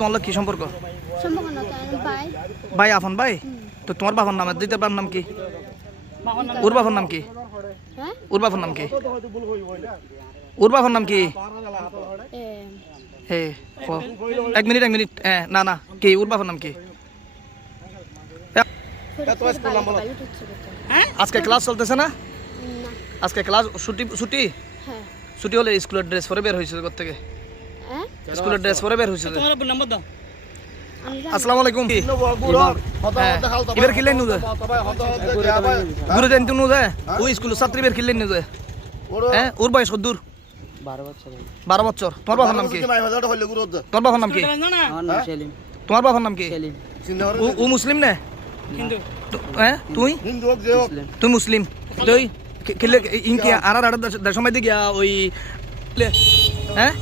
তোমার কি সম্পর্ক? ভাই। আফন ভাই? তো তোমার বাবার নাম দিতে নাম কি? ওর বাবার নাম কি? হ্যাঁ? ওর বাবার নাম কি? ওর বাবার নাম কি? হে ক। এক মিনিট এক মিনিট। হ্যাঁ না না। কি ওর বাবার নাম কি? আজকে ক্লাস চলতেছে না? আজকে ক্লাস ছুটি ছুটি? হ্যাঁ। ছুটি হলে স্কুলের ড্রেস পরে বের হয়েছে ঘর থেকে। হ্যাঁ স্কুলের ড্রেস পরে বের হয়েছে। আমি জানি আসসালামু আলাইকুম। হ্যাঁ, এবার কিনলেন নুদে গুরু জানতে নুদে ও স্কুল ছাত্রী বের কিনলেন নুদে হ্যাঁ ওর বয়স কদ্দূর বারো বছর তোমার বাবার নাম কি? তোমার বাবার নাম কি? তোমার বাবার নাম কি? ও মুসলিম না? হ্যাঁ তুই? তুই মুসলিম। তুই? কিলে ইনকে আর আর আর সময় দিকে ওই লে, হ্যাঁ?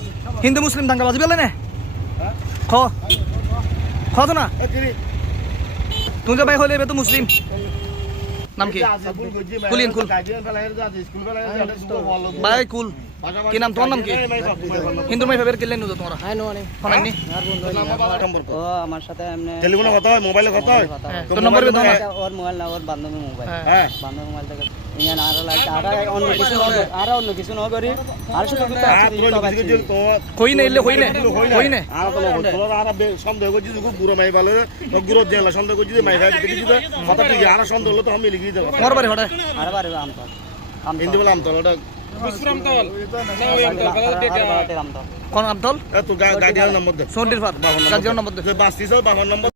হিন্দু মুসলিম দাঙ্গা বাজবে পেলে না খ। খ তো না? তুমি তো ভাই হলে এবার তো মুসলিম। নাম কি? কুলিন কুল। ভাই কুল। কি নাম? তোমার নাম কি? হিন্দু মাই ভাবের কিনলেন তোমার? হনাইনি ও আমার সাথে এমনি টেলিফোনে কথা হয় মোবাইলে কথা হয়? হ্যাঁ, তোর নম্বর বেদন না ওর মোবাইল না ওর বান্ধবী মোবাইল। হ্যাঁ। বান্ধবী মোবাইল থেকে। আরও আর অন্য কিছু ন আর অন্য কিছু ন করি। আর শুধু দুটো আর আছে তোর তো লিখে দিল তো কই না এলে কই না? কই না? আর তো তোর আর বে- সন্দেহ করছিস খুব গুরু মাই ভালো তো গুরু দেলা সন্দেহ করছিস মাই ভাই দিকে দিবে কথা ঠিক আর সন্দেহ হলো তো আমি লিখে দেব তোমার বাড়ি হঠাৎ? আর তো আমতল ওটা তো আম তো কোন আব্দুল? এ তো গাড়িয়ার নম্বর দে। সোন্ডির নম্বর দে। বাস দিছ নম্বর